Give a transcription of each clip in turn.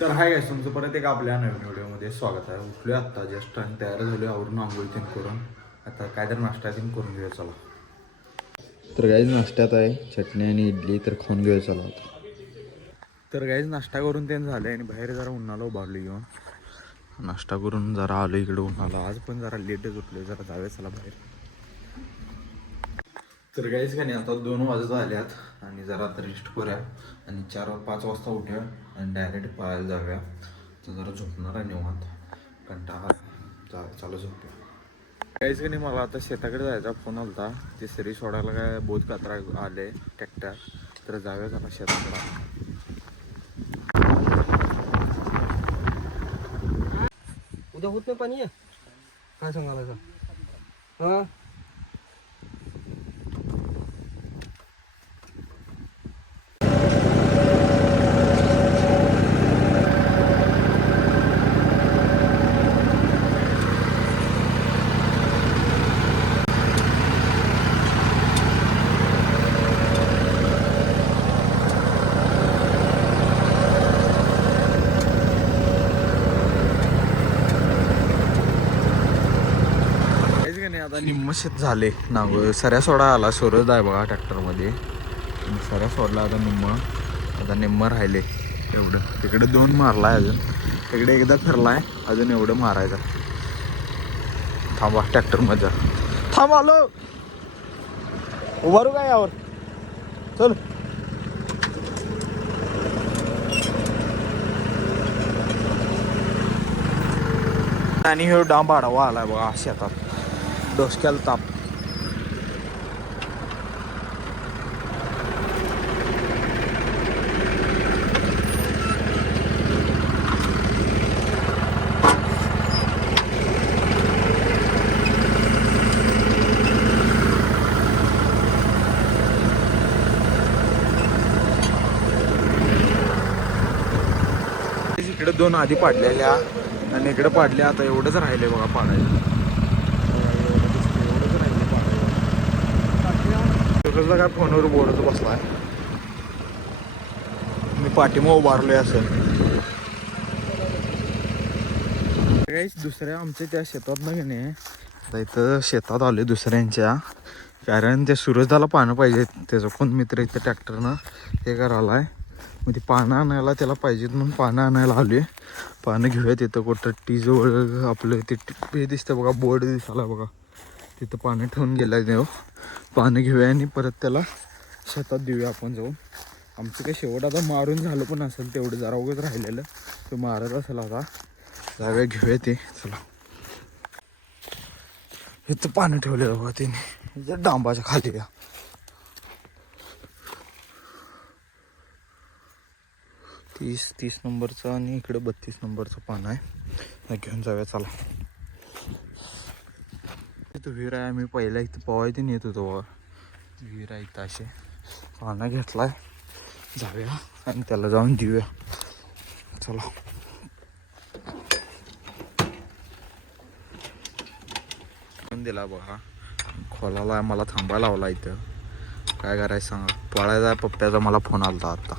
तर hi guys, तुमचं परत एक आपल्या नवीन व्हिडिओमध्ये स्वागत आहे. उठलोय आत्ता जस्ट आणि तयार झालो आवरून आंघोळ तीन करून. आता काय तर नाश्ता तीन करून घेऊया चला. तर गाईज नाश्त्यात आहे चटणी आणि इडली, तर खाऊन घेऊया चला आता. तर गाईज नाश्ता करून ते झालं आणि बाहेर जरा उन्हाला उभारलो घेऊन. नाश्ता करून जरा आलो इकडे उन्हाला. आज पण जरा लेटच उठलो, जरा जाऊया चला बाहेर. तर गाईज का नाही आता 2 वाजता आल्यात आणि जरा आता रेस्ट करूया आणि 4-5 वाजता उठूया आणि डायरेक्ट पळायला जाऊया. तर जरा झोपणार आहे निवांत, कंटाळा चालू झोपूया. गाईज का नाही मला आता शेताकडे जायचा फोन आला होता. ते सरी सोडायला काय बहुत कात्रा आले ट्रॅक्टर, तर जाऊया जरा शेताकडे. उद्या होत नाही पाणी आहे काय सांगायला हां. आता निम्म शेत झाले नांगोळ सऱ्या सोडा आला. सूरज आहे बघा ट्रॅक्टरमध्ये, सऱ्या सोडला आता निम्म राहिले एवढं. तिकडे 2 मारलाय, अजून तिकडे एकदा फिरलाय, अजून एवढं मारायचं. थांबा ट्रॅक्टरमध्ये थांब, आलो उभारू काय यावर, चल. आणि हे डांब आडवा आलाय बघा शेतात, डोसक्याला ताप. इकडे 2 आधी पाडलेल्या आणि इकडे पाडल्या. आता एवढंच राहिले बघा पाडायला. सूरजला काय फोनवर बोलत बसलाय, मी पाठीमा उभारलोय असं. दुसऱ्या आमच्या त्या शेतात ना घेणे, इथं शेतात आले दुसऱ्यांच्या, कारण ते सूरजदाला पानं पाहिजे. त्याचा कोण मित्र इथं ट्रॅक्टरनं हे करायला आहे, मग ती पानं आणायला त्याला पाहिजेत म्हणून पानं आणायला आले. पानं घेऊया तिथं कुठं टीजवळ आपलं ते हे दिसतं बघा, बोर्ड दिसायला बघा, तिथं पानं ठेवून गेला देव. पानं घेऊया आणि परत त्याला शेतात देऊया आपण जाऊन. आमचं काही शेवट आता मारून झालं पण असेल, तेवढं जरा उगच राहिलेलं ते मारत असेल. आता जाऊया घेऊया ते चला. इथं पानं ठेवलेलं बघा तिने डांबाच्या खाली. 30 नंबरचं आणि इकडे 32 नंबरचं पान आहे, घेऊन जाऊया चला. इथं विहीर आहे, आम्ही पहिला इथं पवायती नेत होतो बघा. विहीर आहे इथं, असे पानं घेतलाय. जाऊया आणि त्याला जाऊन देऊया चला. दिला बघा खोलाला, मला थांबायला लावला इथं. काय करायचं सांगा, पळायचा पप्प्याचा मला फोन आला आता.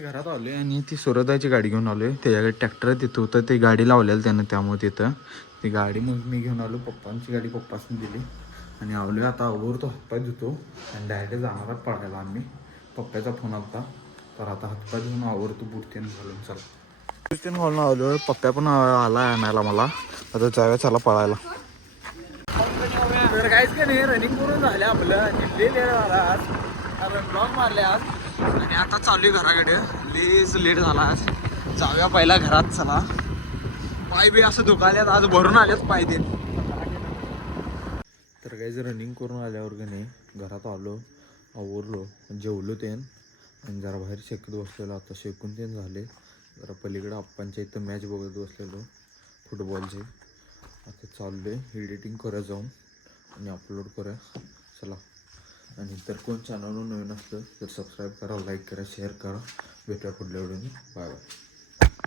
घरात आलोय आणि ती सुरताची गाडी घेऊन आलोय. त्याच्याकडे ट्रॅक्टर तिथं होतं, ते गाडी लावलेलं त्यानं, त्यामुळे तिथं ती गाडी मग मी घेऊन आलो. पप्पांची गाडी पप्पासनी दिली आणि आलोय आता. आवरतो, हातपाय धुतो आणि डायरेक्ट जाणार पळायला आम्ही. पप्प्याचा फोन आला तर आता हातपाय धुवून आवरतो, बुटतेन घालून चला. बुटतेन घालून आलो, पप्प्या पण आला आणायला मला. आता जाऊया चला पळायला. तर काहीच का नाही, रनिंग करून झालं आपलं. लेट झाला आज, कारण ब्लॉग मारले आज आणि आता चालू आहे घराकडे. लेच लेट झाला आज. जाऊया पहिला घरात चला. पाय बी असं दुखाल्यात आज, भरून आल्यात पाय ते. तर काहीच रनिंग करून आल्यावर का नाही घरात आलो, आवरलो, जेवलो तेन आणि जरा बाहेर शेकत बसलेलो. आता शेकून तेन झाले. जरा पलीकडे आप्पांच्या इथं मॅच बघत बसलेलो फुटबॉलची. आता चाललोय एडिटिंग करूया जाऊन आणि अपलोड करूया चला. आणि तर कोण चॅनलवर नवीन असलं तर सबस्क्राईब करा, लाईक करा, शेअर करा. भेटूया पुढल्या व्हिडिओने. Bye bye.